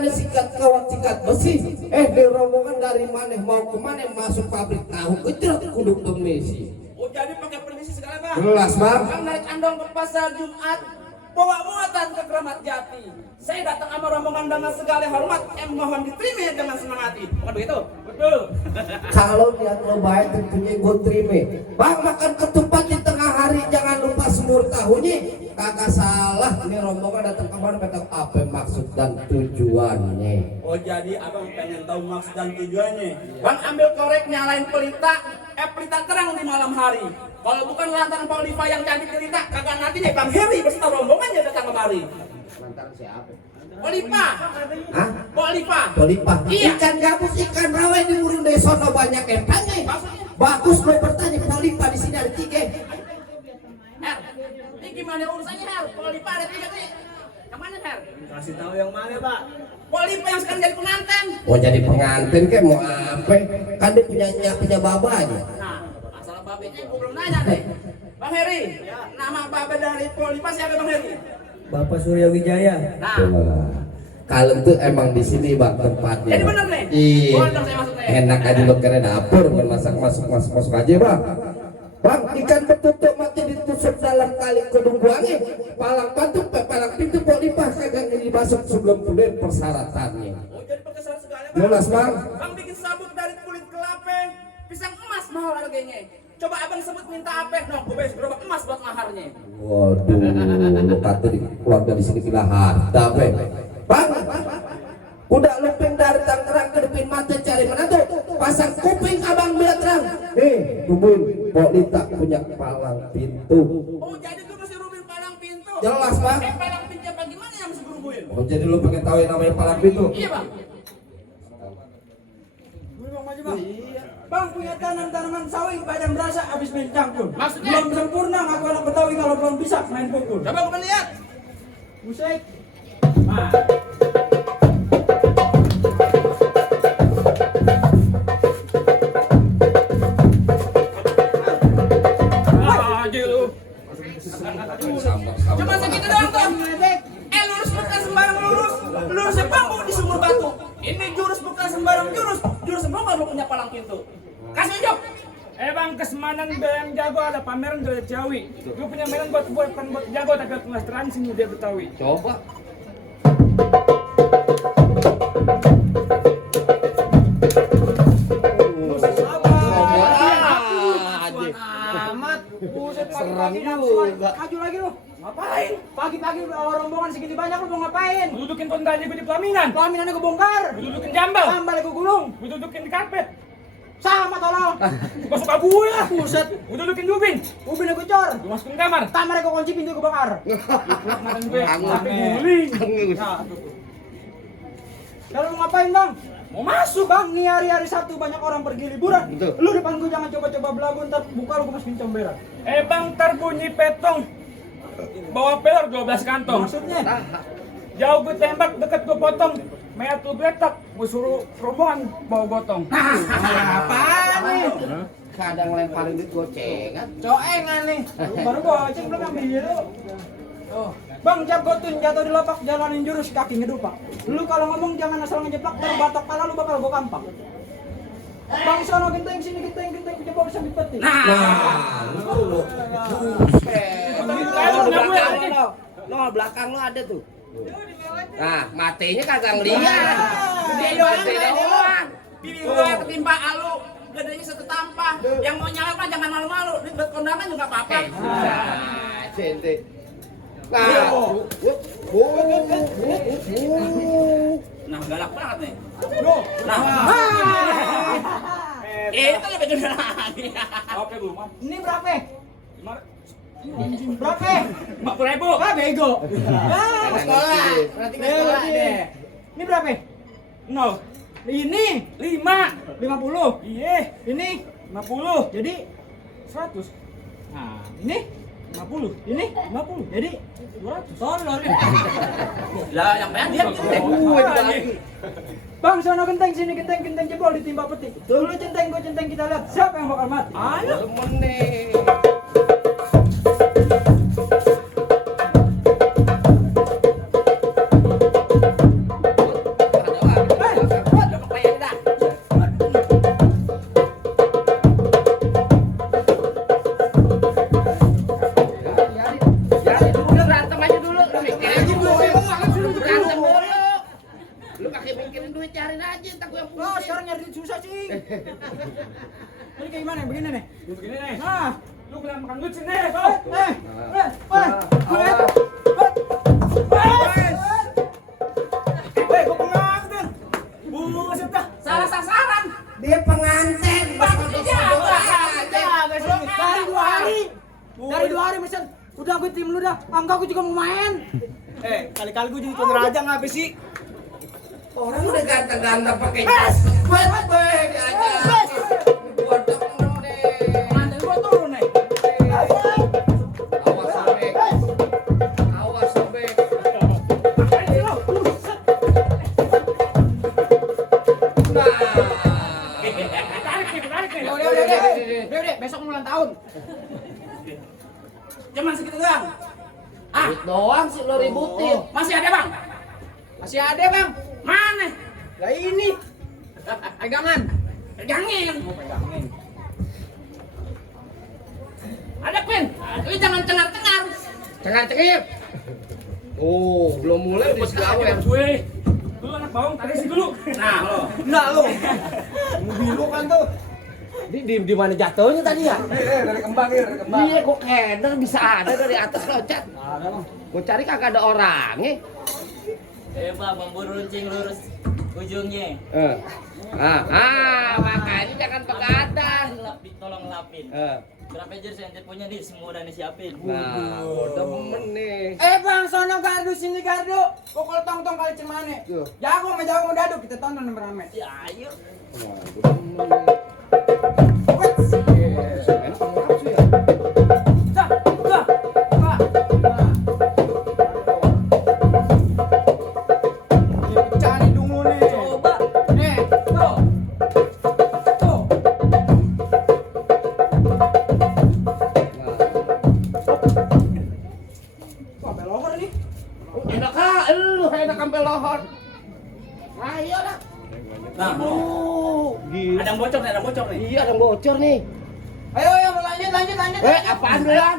mana sikat kawat sikat besi. Di rombongan dari mana mau ke mana masuk pabrik tahu kecil kudu permisi. Oh jadi pakai permisi segala bang? Jelas bang. Bang narik andong ke pasar Jumat, bawa muatan ke Keramat Jati. Saya datang sama rombongan dengan segala hormat, mohon diterima dengan senang hati. Bukan begitu? Betul. Kalau niat lo baik tentunya gue terima. Bang makan ketupat di tengah hari jangan lupa semur tahunya. Kagak salah nih rombongan datang kemana kata apa maksud dan tujuannya. Oh jadi abang pengen tahu maksud dan tujuannya. Bang ambil korek nyalain pelita, pelita terang di malam hari. Kalau bukan lantaran Pak Oliva yang cantik cerita, kagak nantinya Bang Heri beserta rombongannya datang kemari. Lantaran siapa? Oliva. Hah? Pak Oliva. Oliva. Iya. Ikan gabus, ikan rawa di murung desono banyak empangnya. Maksudnya? Bagus lo bertanya Oliva di sini ada 3. Her, ini gimana urusannya Her? Pak Oliva ada 3 nih. Yang mana Her? Kasih tahu yang mana, Pak? Pak Oliva yang sekarang jadi pengantin. Mau jadi pengantin kayak mau apa? Kan dia punya babanya. Nah, masalah babenya gue belum nanya deh. Bang Heri, nama babe dari Pak Oliva siapa Bang Heri? Bapak Surya Wijaya. Nah, Kalau tuh emang di sini bang tempatnya. jadi bener nih? Iya. Boleh dong saya masuk nih. Enak aja lo keren dapur masak masuk aja bang. Bang ikan betutuk mati ditusuk dalam kali kudung buangnya. Palang batu palang pintu boleh pas kagak dibasuh sebelum kemudian persyaratannya. Oh jadi pakai syarat segala Bang? Jelas bang. Bang bikin sabuk dari kulit kelapa, pisang emas mahal harganya. Coba abang sebut minta apa? Noh, gue bayar gerobak emas buat maharnya. Waduh, lo kata di keluarga di sini gila harta be. Bang, udah luping dari Tangerang ke depan mata cari mana tuh? Pasang kuping abang biar terang. Rubin, Polita punya palang pintu. Oh jadi tuh mesti rubin palang pintu. Jelas bang. Palang pintu apa gimana yang mesti berubuin? Oh jadi lo pengen tahu yang namanya palang pintu? Iya bang. Bang maju, Bang. Iya. Bang punya tanaman sawi padang berasa habis main cangkul. Maksudnya? Belum sempurna ngaku anak Betawi kalau belum bisa main pukul. Coba gue lihat. Musik. Nah. Cuma segitu doang tuh. Lurus bukan sembarang lurus. Lurusnya bambu di sumur batu. Ini jurus bukan sembarang jurus. Jurus semua baru punya palang pintu. Kasih unjuk. Bang kesemanan yang jago ada pameran dari Ciawi. Gue punya mainan buat jago tapi tulis transin dia Betawi. Coba. Amat. Buset Serang juga. Maju lagi lu. Ngapain? Pagi-pagi rombongan segini banyak lu mau ngapain? Gue dudukin pondanya gue di pelaminan. Pelaminannya gue bongkar. Gue dudukin jambal. Tambal gue gulung. Gue dudukin di karpet. Sama tolong. Gue suka gue lah. Buset. Gue dudukin di ubin. Ubinnya gue cor. Gue masukin kamar. Kamarnya gue kunci pintu gue bakar. Makan gue. Sampai guling. Kalau lu ngapain bang? Mau masuk. Bang, nih hari-hari Sabtu banyak orang pergi liburan. Lu depan gue jangan coba-coba belagu, ntar buka lu gue masukin comberan. Bang ntar bunyi petong. Bawa pelor 12 kantong. Maksudnya? Jauh gue tembak, deket gue potong. Mayat lu geletak, gue suruh rombongan bawa gotong. Apaan nih? Kadang lemparin duit gocengan. Coengan nih. Baru goceng belum ambil lu. Oh. Bang, jagotun jatuh di lapak jalanin jurus kaki ngedupak. Lu kalau ngomong jangan asal ngejeplak, terbatok pala lu bakal gua kampak. Bang sono genteng sini genteng jebol sambil peti. Lo belakang lo ada tuh. Nah, matenya kagak ngeliat. Dia doang. Bini gua ketimpa alu. Gedenya satu tampah. Yang mau nyala mah jangan malu-malu. Duit buat kondangan juga apa-apa. Nah, cente. Nah, Nah, galak banget nih. Nah, Itu lebih gede lagi. Oke belum. ini berapa? Berapa? 50.000. Ah, bego. Sekolah. Berarti ke sekolah deh. Ini berapa? 0. Ini 5. 50. Iya. Ini 50. jadi 100. nah, ini 50. ini 50. jadi 200. tolol. Lah, yang banyak dia gede. Bang, sono genteng sini genteng jebol ditimpa peti. Lu centeng gua centeng kita lihat siapa yang bakal mati. Ayo. temen nih. mikirin duit cariin aja, entar gue yang Oh, pungutin. sekarang nyari duit susah, Cing. Ini kayak gimana? Begini nih. Begini nih. Nah. Lu bilang makan duit sini, kau. Gue pengantin. Buset dah. Salah sasaran. Dia pengantin. Dari 2 hari. Dari 2 hari mesen. Udah gue tim lu dah. Enggak, gue juga mau main. Kali-kali gue jadi tuan raja ngapa sih? Orang udah ganteng-ganteng pakai jas. Wet aja. Bodok lu deh. Mantan gua turun nih. Awas sobek. Awas sobek. Nah. Tarik nih. Udah, besok ulang tahun. Cuman segitu doang. Duit doang sih lo ributin. Masih ada, Bang? Masih ada, Bang. Mana? Lah ini. Pegangan. Pegangin. Mau pegangin. Ada, Queen. Tapi jangan cengar-cengar. Cengar-cengir. Oh, belum mulai udah segawer. Gue. Lu anak bawang, tarik sih dulu. Nah, lo. Nah, lu. Biru kan tuh. Di mana jatuhnya tadi ya? Dari kembang. Iya, kok keder bisa ada dari atas loncat. Ada, Bang. Gue cari kagak ada orangnya. Pak, bambu runcing lurus ujungnya. Makanya jangan begadang. Tolong lapin. Berapa jersey yang punya di semua udah disiapin. Nah, demen nih. Bang, sono gardu sini gardu. Pokok tong-tong kali cemane. Jago sama jago mau dadu kita tonton rame-rame. Ya ayo. Cari dungu nih. Coba. Nih, tuh. Tuh. Wah, belohor nih. Enak lu enak sampai lohor. Ayo lah. Nah, lo. Ada yang bocor nih, ada yang bocor nih. Iya, ada yang bocor nih. Ayo, lanjut. Apaan duluan?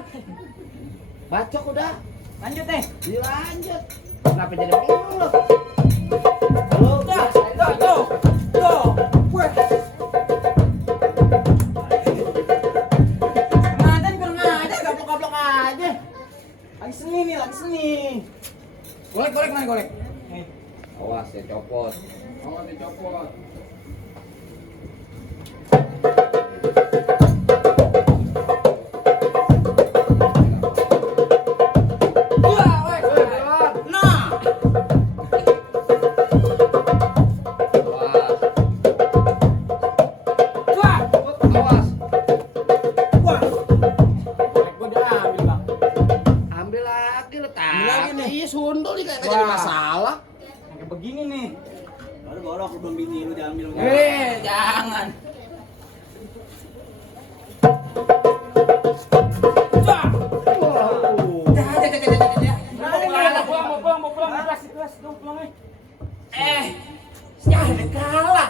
Bacok udah. Lanjut nih. Dilanjut. Kenapa jadi bengong lu? Halo, Tuh. Weh. Mantan kurang aja, gaplok-gaplok aja. Lagi seni. Golek mana golek? Nih. awas ya copot. Oh, dicopot. Sundul nih kayak jadi masalah. Kayak begini nih. Baru golok belum bini lu diambil. Jangan. Mau pulang, kelas dong pulangnya. Jangan kalah.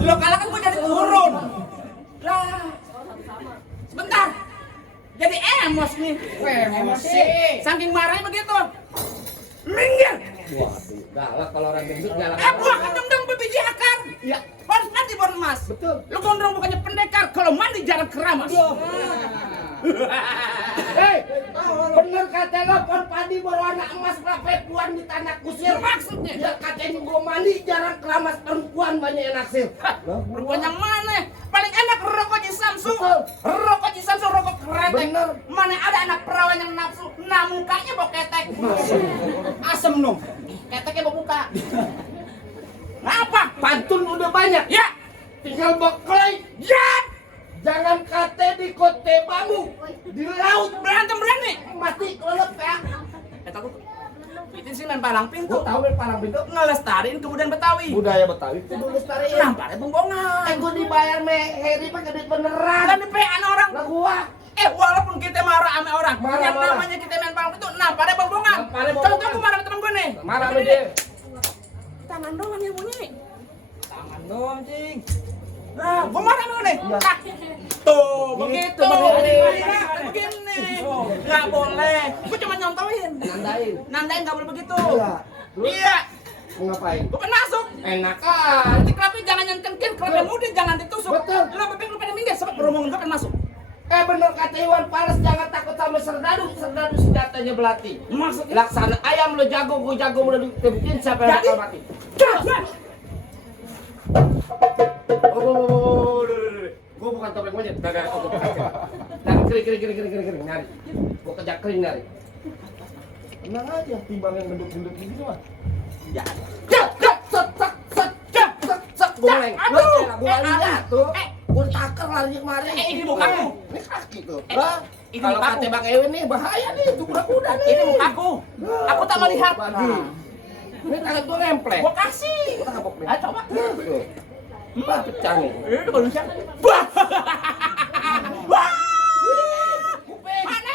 Lo kalah kan gue jadi turun. Lah. Sebentar. Jadi emos nih. Emosi. Saking marahnya begitu. Minggir. Waduh, galak kalau orang gendut galak. Buah kendeng berbiji akar. Iya. Harus mandi baru emas. Betul. Lu gondrong bukannya pendekar, kalau mandi jarang keramas. Hei, bener kata lo pon padi berwarna emas perempuan di tanah kusir. Maksudnya? Ya katanya gua mandi jarang keramas perempuan banyak yang naksir. Perempuan yang mana? Paling enak rokok di Samsung. Betul. Rokok di Samsung, rokok kretek. Bener. Mana ada anak perawan yang nafsu, nah mukanya bau ketek. Asem dong. Keteknya bau muka. Ngapa? Pantun udah banyak. Ya, Tinggal beklai. ya. Jangan kate di kote bambu. Di laut Berantem berani. mati kelelep ya. Takut. Itu sih main palang pintu. Gua tahu dari parang pintu. Ngelestariin kebudayaan Betawi. Budaya Betawi kudu lestariin. Nampaknya bongongan. Gua dibayar me Heri pakai duit beneran. Kan di PA orang. Lah gua Walaupun kita marah sama orang, Marah, yang marah. namanya kita main palang pintu, nampaknya bongongan. Nampaknya bongongan. Contoh gue marah sama temen gue nih. marah sama dia. Tangan doang yang bunyi. Tangan dong, Cing. Nah, gue marah sama lu nih. Nah, tuh, begitu. Begini. Nggak boleh. Gue cuma nyontohin. Nandain. Nandain nggak boleh begitu. Iya. Iya. Mau ngapain? Bukan masuk. Enak Nanti kelapa jangan yang cengkir, kelapa muda jangan ditusuk. Betul. Kelapa bebek lu pada minggir sebab beromongan gua kan masuk. Bener kata Iwan Fals, jangan takut sama serdadu senjatanya belati. Maksudnya Laksana ayam lo jago, gue jago udah ditebutin siapa yang Jadi? bakal mati. Gue bukan topeng monyet, kagak aku bukan. Dan kering nyari. Gue kerja kering nyari. Tenang aja, timbang yang gendut-gendut gitu mah. Ya, set, boleng. Gue lihat tuh. Gue takar lari kemari. ini mukaku. Ini kaki tuh. Ini Kalau mukaku. kata Bang Ewin nih bahaya nih, itu kuda-kuda nih. Ini mukaku. Aku tak melihat. Waduh. Ini tangan gue ngemplek. Gua kasih. Kita kapok nih. Ayo coba. Mbak pecah nih. Ini baru siapa? Wah. Wah. Kuping. Mana?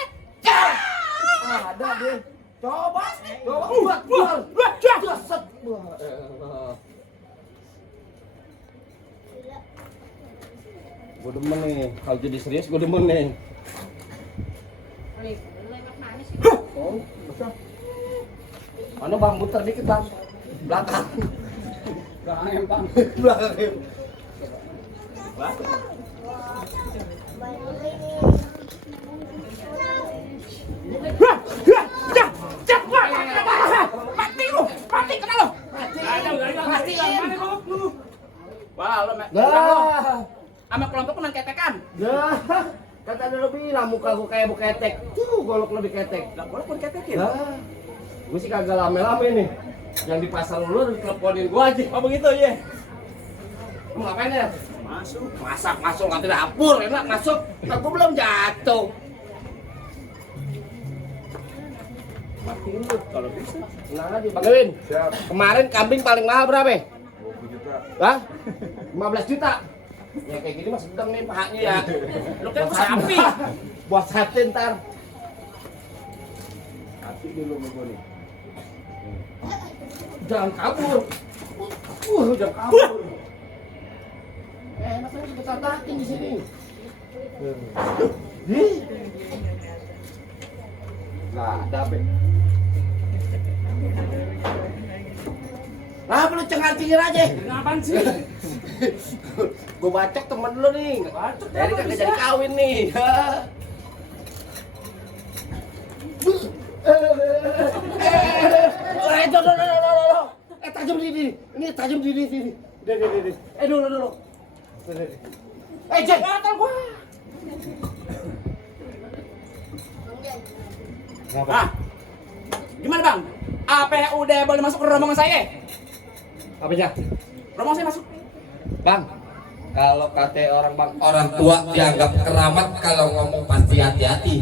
Ada deh. Coba buat. Set. Gue demen nih, kalau jadi serius gue demen nih. Oh, besar. Mana bang, muter dikit bang. Belakang. Belakang. Mati kena lo. Mati. Wah, lo Dah. sama kelompok main ketekan. Dah. Kata lu bilang muka gue kayak buketek. Tuh, golok lebih ketek. Lah, gua pun ketekin. Dah. Gue sih kagak lame-lame nih. Yang di pasar lu teleponin gue aja. Oh begitu ya. Kamu ngapain ya? Masuk. Masuk nggak dapur, enak masuk. Nah, gue belum jatuh. Matiin lu kalau bisa. Tenang aja, Bang Ewin. Kemarin kambing paling mahal berapa? 20 juta. Hah? 15 juta. Ya kayak gini mah sedang nih pahanya ya. Lu kan sapi. Buat sate ntar. Hati dulu sama gue nih. Jangan kabur. Jangan kabur. Masanya sebesar daging di sini. Nggak ada, Be. Kenapa lu cengar-cengir aja? Ngapain sih? Gue bacok temen lu nih. Bacok, Jadi kenapa kagak bisa? jadi kawin nih. Tajam di sini. Ini tajam di sini. Deh. Dulu. Jeng. Gatal gua. Ah. Gimana, Bang? Apa udah boleh masuk ke rombongan saya? Apanya? Rombongan saya masuk. Bang, kalau kata orang tua dianggap keramat, kalau ngomong pasti hati-hati.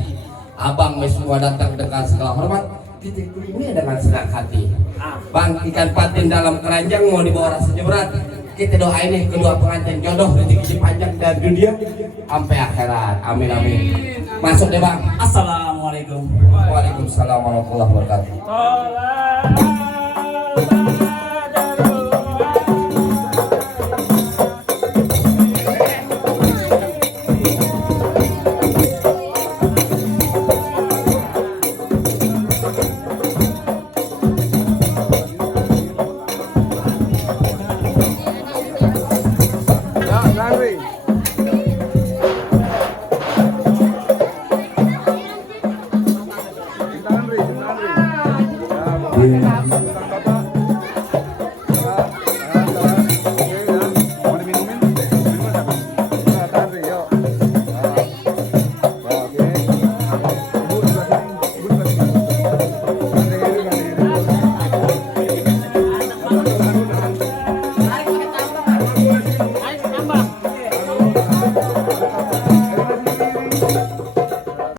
Abang semua datang dengan segala hormat, kita ini dengan senang hati. Bang, ikan patin dalam keranjang mau dibawa rasa berat. Kita doain nih kedua pengantin jodoh rezeki panjang dan dunia sampai akhirat. Amin. Masuk deh Bang. Assalamualaikum. Waalaikumsalam warahmatullahi wabarakatuh.